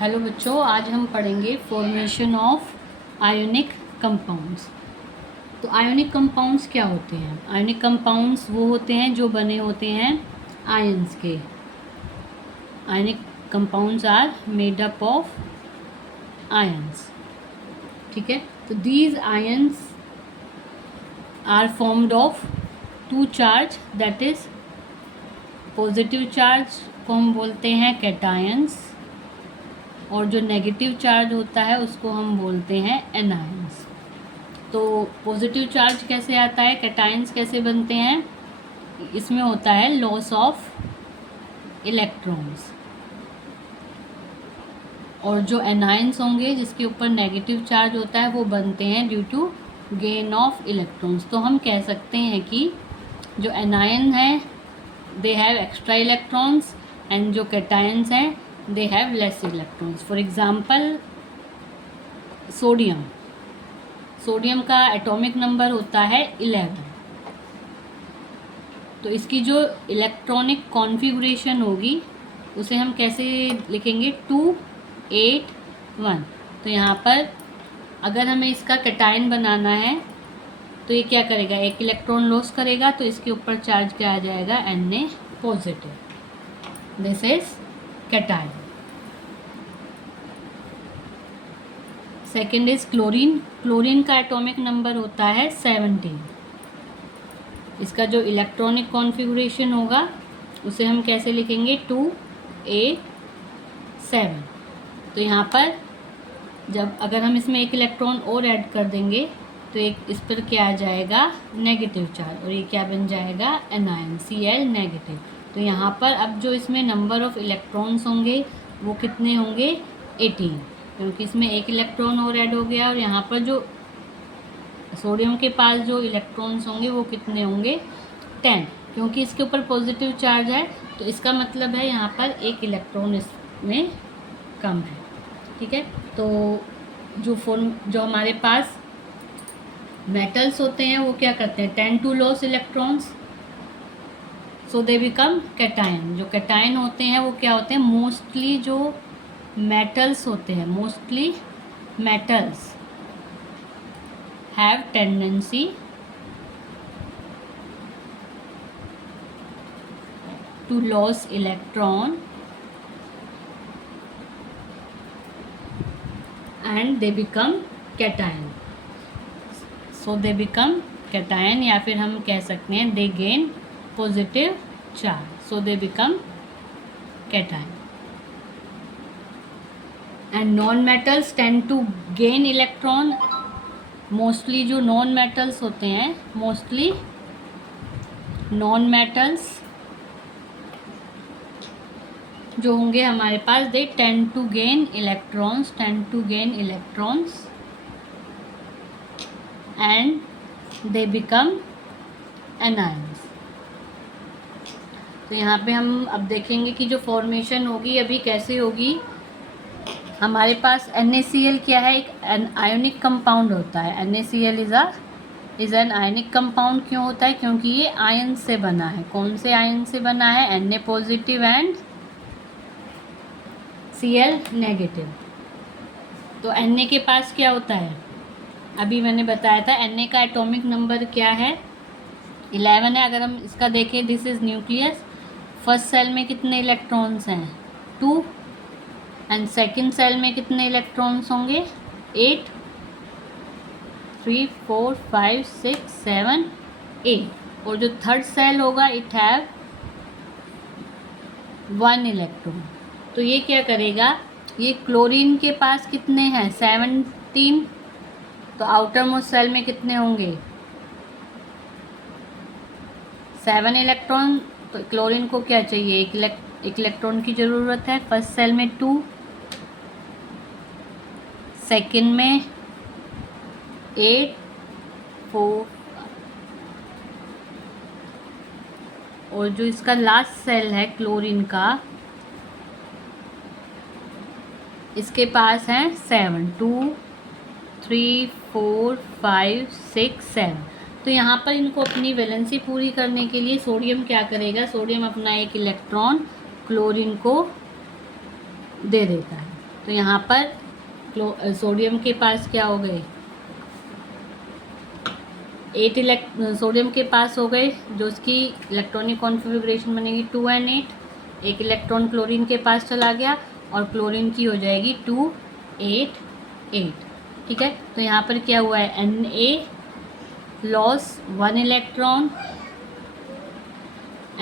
Hello बच्चों, आज हम पढ़ेंगे फॉर्मेशन ऑफ आयोनिक कंपाउंड्स। तो आयोनिक कंपाउंड्स क्या होते हैं? आयोनिक कंपाउंड्स वो होते हैं जो बने होते हैं आयंस के। Ionic compounds are made up of ions. ठीक है, तो these ions are formed of two charge, that is positive charge को हम बोलते हैं कैटायंस, और जो नेगेटिव चार्ज होता है उसको हम बोलते हैं एनायंस। तो पॉजिटिव चार्ज कैसे आता है, कैटायंस कैसे बनते हैं? इसमें होता है लॉस ऑफ इलेक्ट्रॉन्स, और जो एनायंस होंगे जिसके ऊपर नेगेटिव चार्ज होता है वो बनते हैं due to gain of electrons. तो हम कह सकते हैं कि जो एनायन है they have extra electrons, and जो कैटायंस हैं they have less electrons. For example, sodium का एटॉमिक नंबर होता है 11। तो इसकी जो इलेक्ट्रॉनिक कॉन्फ़िगरेशन होगी उसे हम कैसे लिखेंगे? 281। तो यहाँ पर अगर हमें इसका कैटायन बनाना है तो ये क्या करेगा? एक इलेक्ट्रॉन लॉस करेगा, तो इसके ऊपर चार्ज क्या आ जाएगा? Na positive. This is cation. Second is chlorine. Chlorine का एटॉमिक नंबर होता है 17। इसका जो इलेक्ट्रॉनिक कॉन्फ़िगरेशन होगा उसे हम कैसे लिखेंगे? 2A7। तो यहाँ पर जब अगर हम इसमें एक इलेक्ट्रॉन और ऐड कर देंगे तो एक इस पर क्या आ जाएगा? नेगेटिव चार्ज, और ये क्या बन जाएगा? Anion, Cl negative. तो यहाँ पर अब जो इसमें नंबर ऑफ इलेक्ट्रॉन्स होंगे वो कितने होंगे? 18, क्योंकि इसमें एक इलेक्ट्रॉन और ऐड हो गया, और यहाँ पर जो सोडियम के पास जो इलेक्ट्रॉन्स होंगे वो कितने होंगे? 10, क्योंकि इसके ऊपर पॉजिटिव चार्ज है, तो इसका मतलब है यहाँ पर एक इलेक्ट्रॉन इसमें कम है। ठीक है, तो जो हमारे पास मेटल्स होते हैं वो क्या करते हैं? Tend to loss electrons, so they become cation. जो कैटायन होते हैं वो क्या होते हैं? मोस्टली जो मेटल्स होते हैं, mostly metals have tendency to loss electron and they become cation. So they become cation, या फिर हम कह सकते हैं they gain positive charge, so they become cation. And non metals tend to gain electron. Mostly जो non metals होते हैं, mostly non metals जो होंगे हमारे पास, they tend to gain electrons, and they become anions. तो यहाँ पे हम अब देखेंगे कि जो फॉर्मेशन होगी अभी कैसे होगी। हमारे पास NaCl क्या है? एक आयोनिक कंपाउंड होता है। NaCl is an ionic compound. क्यों होता है? क्योंकि ये आयन से बना है। कौन से आयन से बना है? Na positive and Cl negative. तो Na के पास क्या होता है? अभी मैंने बताया था Na का एटॉमिक नंबर क्या है? 11 है। अगर हम इसका देखें, this is nucleus. First shell में कितने इलेक्ट्रॉन्स हैं? 2, एंड सेकेंड सेल में कितने इलेक्ट्रॉन्स होंगे? 8, 3, 4, 5, 6, 7, 8। और जो थर्ड सेल होगा इट हैव 1 इलेक्ट्रॉन। तो ये क्या करेगा? ये क्लोरीन के पास कितने हैं? 17। तो आउटर मोस्ट सेल में कितने होंगे? 7 इलेक्ट्रॉन। तो क्लोरीन को क्या चाहिए? एक इलेक्ट्रॉन की ज़रूरत है। फर्स्ट सेल में 2, सेकेंड में 8, 4, और जो इसका लास्ट सेल है क्लोरीन का, इसके पास हैं 7, 2, 3, 4, 5, 6, 7। तो यहाँ पर इनको अपनी वैलेंसी पूरी करने के लिए सोडियम क्या करेगा? सोडियम अपना एक इलेक्ट्रॉन क्लोरीन को दे देता है। तो यहाँ पर सोडियम के पास क्या हो गए, 8 सोडियम के पास हो गए, जो उसकी इलेक्ट्रॉनिक कॉन्फ़िगरेशन बनेगी 2 and 8। एक इलेक्ट्रॉन क्लोरीन के पास चला गया और क्लोरीन की हो जाएगी 2 8 8। ठीक है, तो यहाँ पर क्या हुआ है, Na loss 1 electron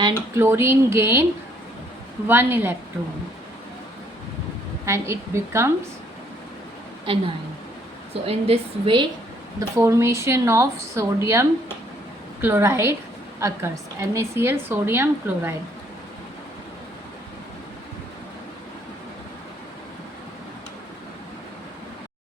and chlorine gain 1 electron and it becomes anion. So in this way the formation of sodium chloride occurs, NaCl sodium chloride.